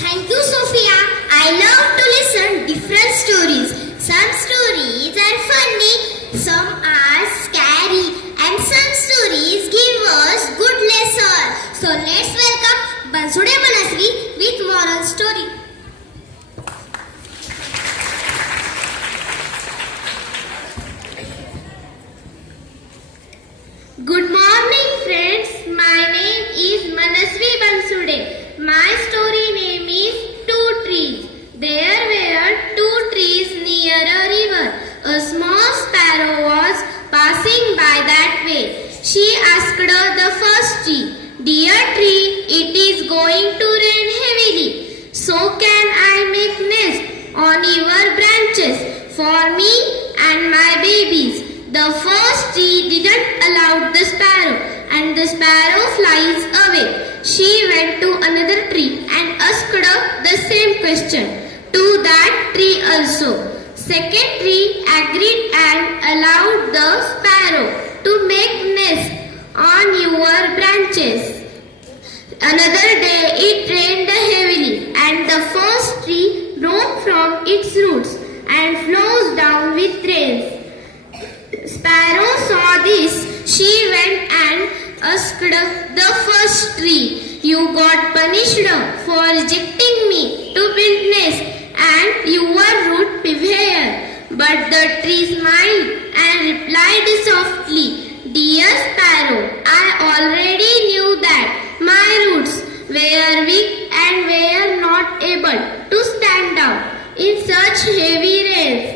Thank you, Sophia. I love to listen different stories. Some stories are funny, some are scary, and some stories give us good lessons. So let's welcome Bansude Manasri with moral story. Good morning, friends. My name is Manasvi Bansude. My story name is Two Trees. There were two trees near a river. A small sparrow was passing by that way. She asked the first tree, "Dear tree, it is going to rain heavily. So can I make nest on your branches for me and my babies?" The first tree didn't allow the sparrow, and the sparrow flies away. She went to another tree and asked the same question to that tree also. Second tree agreed and allowed the sparrow to make nest on your branches. Another day it rained heavily, and the first tree broke from its roots and flows down with rains. Sparrow saw this. She went and asked the first tree, "You got punished for rejecting me to build nest and your root behavior." But the tree smiled and replied softly, "Dear sparrow, I already knew that my roots were weak and were not able to stand out in such heavy rains.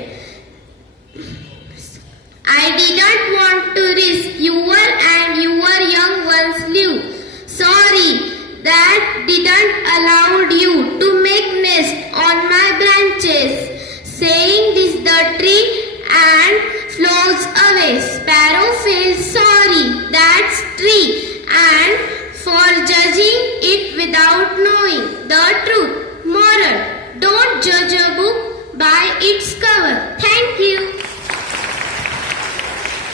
I didn't want to risk your and your young ones' life. Sorry that didn't allow you to make nest on my branches." Saying this, the tree and flows away. Sparrow feels sorry that tree and for judging it without knowing the truth. Moral: don't judge a book by its cover. Thank you.